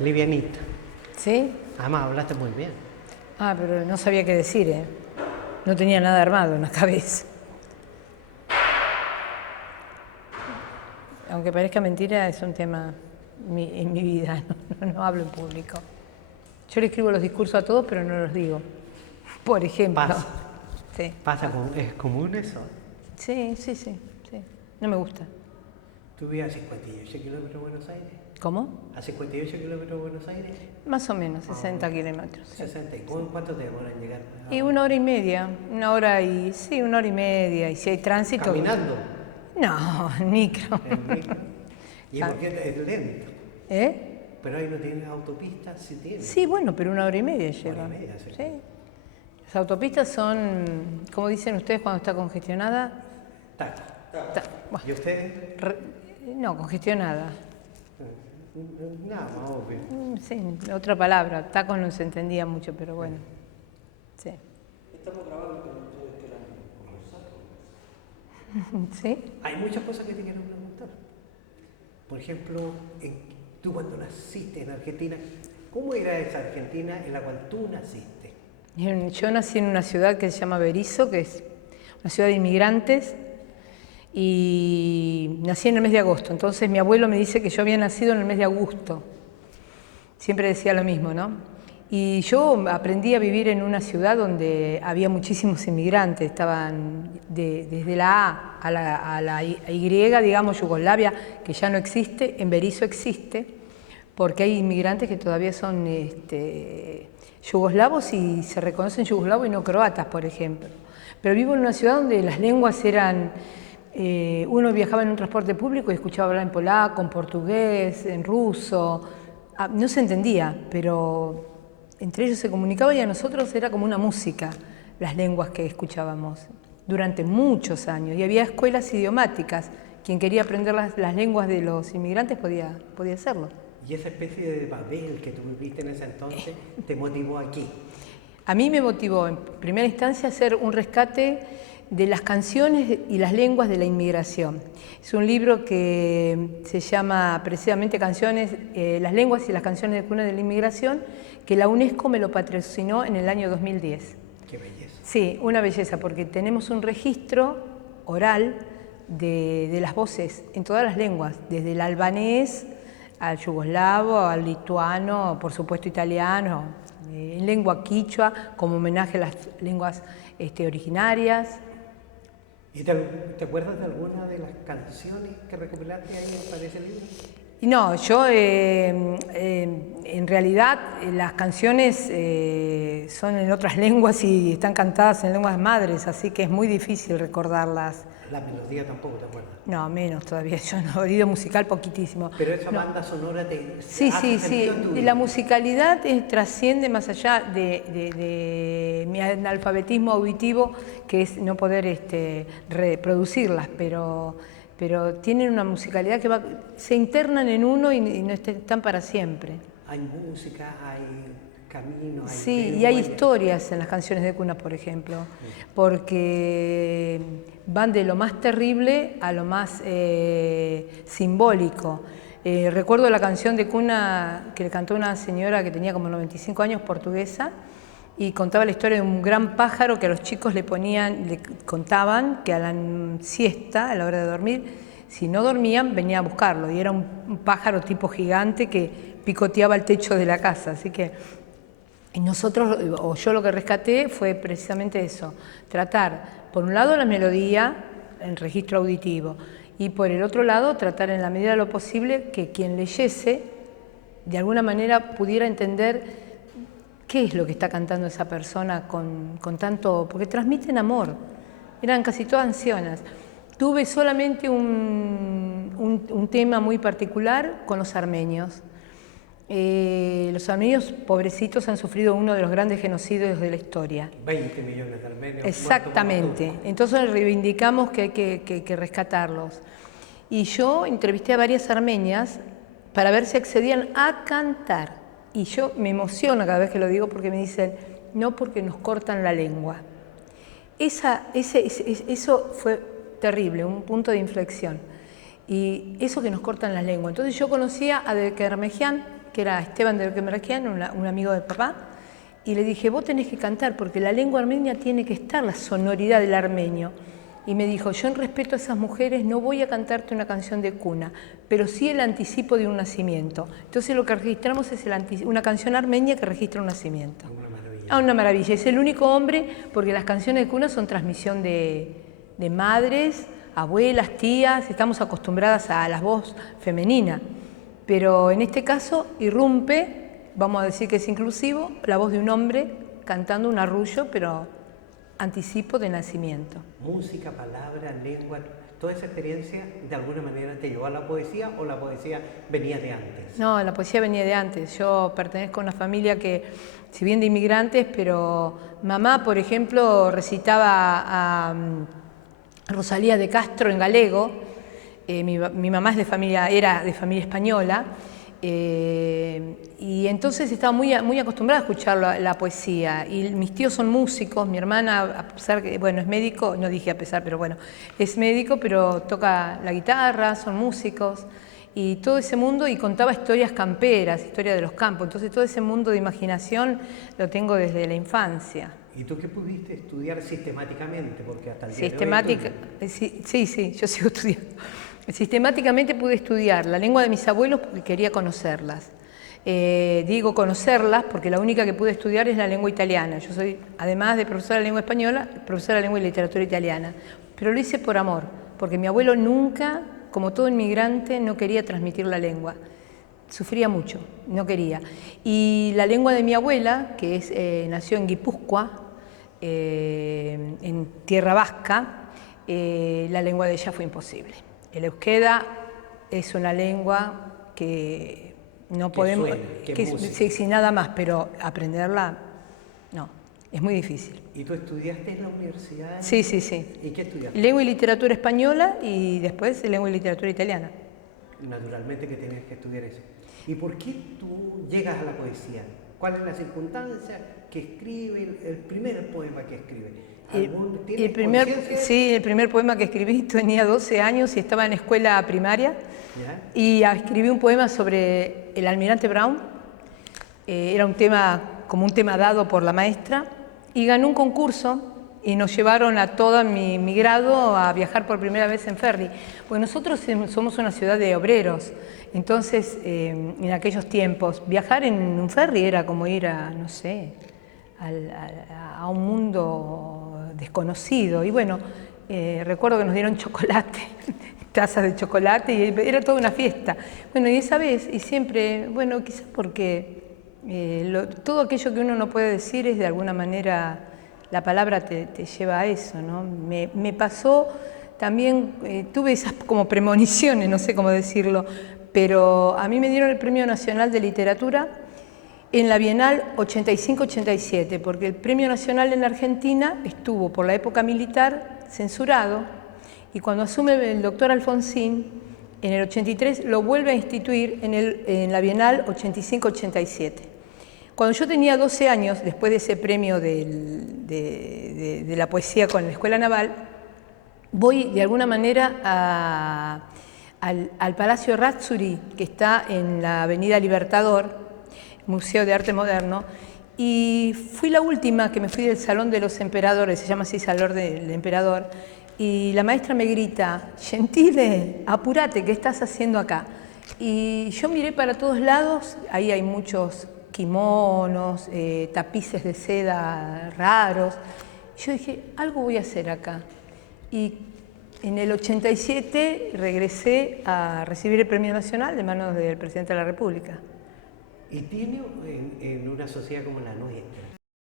livianita. ¿Sí? Además, hablaste muy bien. Ah, pero no sabía qué decir, ¿eh? No tenía nada armado en la cabeza. Aunque parezca mentira, es un tema en mi vida, no hablo en público. Yo le escribo los discursos a todos, pero no los digo. Por ejemplo. Pasa. Sí. Pasa, ¿es común eso? Sí. No me gusta. ¿Tú vives a 58 kilómetros de Buenos Aires? ¿Cómo? ¿A 58 kilómetros de Buenos Aires? Más o menos, 60 kilómetros. 60. ¿Y cuánto te demoran en llegar? Y 1 hora y media, 1 hora y media. Y si hay tránsito... ¿Caminando? No, en micro. ¿En micro? ¿Y por qué es lento? ¿Eh? Pero ahí no tiene autopistas, sí tiene. Sí, bueno, pero 1 hora y media lleva. 1 hora y media, sí. Sí. Las autopistas son, como dicen ustedes cuando está congestionada. Taco. Bueno, ¿Y ustedes? no, congestionada. Nada más obvio. Sí, otra palabra. Tacos no se entendía mucho, pero bueno. Sí. Estamos grabando con ustedes que eran Rosario. ¿Sí? Hay muchas cosas que te quiero preguntar. Por ejemplo, tú cuando naciste en Argentina, ¿cómo era esa Argentina en la cual tú naciste? Yo nací en una ciudad que se llama Berisso, que es una ciudad de inmigrantes, y nací en el mes de agosto. Entonces mi abuelo me dice que yo había nacido en el mes de agosto. Siempre decía lo mismo, ¿no? Y yo aprendí a vivir en una ciudad donde había muchísimos inmigrantes, estaban desde la A a la Y, digamos, Yugoslavia, que ya no existe, en Berisso existe, porque hay inmigrantes que todavía son yugoslavos y se reconocen yugoslavos y no croatas, por ejemplo. Pero vivo en una ciudad donde las lenguas eran... uno viajaba en un transporte público y escuchaba hablar en polaco, en portugués, en ruso. No se entendía, pero entre ellos se comunicaba y a nosotros era como una música las lenguas que escuchábamos durante muchos años. Y había escuelas idiomáticas. Quien quería aprender las lenguas de los inmigrantes podía hacerlo. ¿Y esa especie de Babel que tú viviste en ese entonces te motivó aquí? A mí me motivó en primera instancia a hacer un rescate de las canciones y las lenguas de la inmigración. Es un libro que se llama precisamente Canciones, las lenguas y las canciones de cuna de la inmigración, que la UNESCO me lo patrocinó en el año 2010. ¡Qué belleza! Sí, una belleza, porque tenemos un registro oral de las voces en todas las lenguas, desde el albanés al yugoslavo, al lituano, por supuesto italiano, en lengua quichua, como homenaje a las lenguas originarias. ¿Y te acuerdas de alguna de las canciones que recopilaste ahí para ese libro? No, yo en realidad las canciones son en otras lenguas y están cantadas en lenguas madres, así que es muy difícil recordarlas. La melodía tampoco te acuerdas. No, menos todavía, yo no he oído musical poquitísimo. Pero esa no. banda sonora te Sí, hace sí, sentido en tu y vida. la musicalidad trasciende más allá de mi analfabetismo auditivo, que es no poder reproducirlas, pero tienen una musicalidad que se internan en uno y no están para siempre. Hay música, hay camino, hay Sí, y hay historias en las canciones de cuna, por ejemplo, porque van de lo más terrible a lo más simbólico. Recuerdo la canción de cuna que le cantó una señora que tenía como 95 años, portuguesa, y contaba la historia de un gran pájaro que a los chicos le contaban que a la siesta, a la hora de dormir, si no dormían, venía a buscarlo, y era un pájaro tipo gigante que picoteaba el techo de la casa, así que nosotros, o yo lo que rescaté fue precisamente eso, tratar, por un lado, la melodía en registro auditivo, y por el otro lado, tratar en la medida de lo posible que quien leyese, de alguna manera pudiera entender qué es lo que está cantando esa persona con tanto, porque transmiten amor, eran casi todas ancianas. Tuve solamente un tema muy particular con los armenios. Los armenios, pobrecitos, han sufrido uno de los grandes genocidios de la historia. 20 millones de armenios. Exactamente. Entonces reivindicamos que hay que rescatarlos. Y yo entrevisté a varias armenias para ver si accedían a cantar. Y yo me emociono cada vez que lo digo porque me dicen, no, porque nos cortan la lengua. Eso fue terrible, un punto de inflexión. Y eso que nos cortan la lengua. Entonces yo conocía a De Kermejian, que era Esteban de Quemeraquian, un amigo de papá, y le dije, vos tenés que cantar, porque la lengua armenia tiene que estar, la sonoridad del armenio. Y me dijo, yo en respeto a esas mujeres no voy a cantarte una canción de cuna, pero sí el anticipo de un nacimiento. Entonces lo que registramos es una canción armenia que registra un nacimiento. Una maravilla. Ah, una maravilla. Es el único hombre, porque las canciones de cuna son transmisión de madres, abuelas, tías, estamos acostumbradas a la voz femenina. Pero en este caso irrumpe, vamos a decir que es inclusivo, la voz de un hombre cantando un arrullo, pero anticipo de nacimiento. Música, palabra, lengua, toda esa experiencia de alguna manera te llevó a la poesía o la poesía venía de antes. No, la poesía venía de antes. Yo pertenezco a una familia que, si bien de inmigrantes, pero mamá, por ejemplo, recitaba a Rosalía de Castro en galego. Mi mamá era de familia española. Y entonces estaba muy acostumbrada a escuchar la poesía, y mis tíos son músicos, mi hermana, a pesar que, bueno, es médico, no dije a pesar, pero bueno, es médico, pero toca la guitarra, son músicos, y todo ese mundo, y contaba historias camperas, historias de los campos, entonces todo ese mundo de imaginación lo tengo desde la infancia. ¿Y tú qué pudiste estudiar sistemáticamente? Porque hasta el día Sistemática, de hoy... sí, yo sigo estudiando. Sistemáticamente pude estudiar la lengua de mis abuelos porque quería conocerlas. Digo conocerlas porque la única que pude estudiar es la lengua italiana. Yo soy, además de profesora de lengua española, profesora de lengua y literatura italiana. Pero lo hice por amor, porque mi abuelo nunca, como todo inmigrante, no quería transmitir la lengua. Sufría mucho, no quería. Y la lengua de mi abuela, que nació en Guipúzcoa, en Tierra Vasca, la lengua de ella fue imposible. El euskera es una lengua que no podemos, sin nada más, pero aprenderla, no, es muy difícil. ¿Y tú estudiaste en la universidad? Sí. ¿Y qué estudiaste? Lengua y literatura española y después lengua y literatura italiana. Naturalmente que tenías que estudiar eso. ¿Y por qué tú llegas a la poesía? ¿Cuál es la circunstancia que escribe, el primer poema que escribe? El primer poema que escribí, tenía 12 años y estaba en escuela primaria. ¿Ya? Y escribí un poema sobre el almirante Brown. Era un tema, como un tema dado por la maestra, y gané un concurso y nos llevaron a todo mi grado a viajar por primera vez en ferry. Pues nosotros somos una ciudad de obreros, entonces en aquellos tiempos viajar en un ferry era como ir a, no sé, a un mundo desconocido. Y bueno, recuerdo que nos dieron chocolate, tazas de chocolate, y era toda una fiesta. Bueno, y esa vez, y siempre, bueno, quizás porque todo aquello que uno no puede decir es de alguna manera, la palabra te lleva a eso, ¿no? Me pasó también, tuve esas como premoniciones, no sé cómo decirlo, pero a mí me dieron el Premio Nacional de Literatura en la Bienal 85-87, porque el Premio Nacional en Argentina estuvo por la época militar censurado, y cuando asume el doctor Alfonsín, en el 83 lo vuelve a instituir en la Bienal 85-87. Cuando yo tenía 12 años, después de ese premio de la poesía con la Escuela Naval, voy de alguna manera al Palacio Razzuri, que está en la Avenida Libertador, Museo de Arte Moderno, y fui la última que me fui del Salón de los Emperadores, se llama así Salón del Emperador, y la maestra me grita, Gentile, apúrate, ¿qué estás haciendo acá? Y yo miré para todos lados, ahí hay muchos kimonos, tapices de seda raros. Yo dije, algo voy a hacer acá. Y en el 87 regresé a recibir el Premio Nacional de manos del Presidente de la República. Y tiene en una sociedad como la nuestra,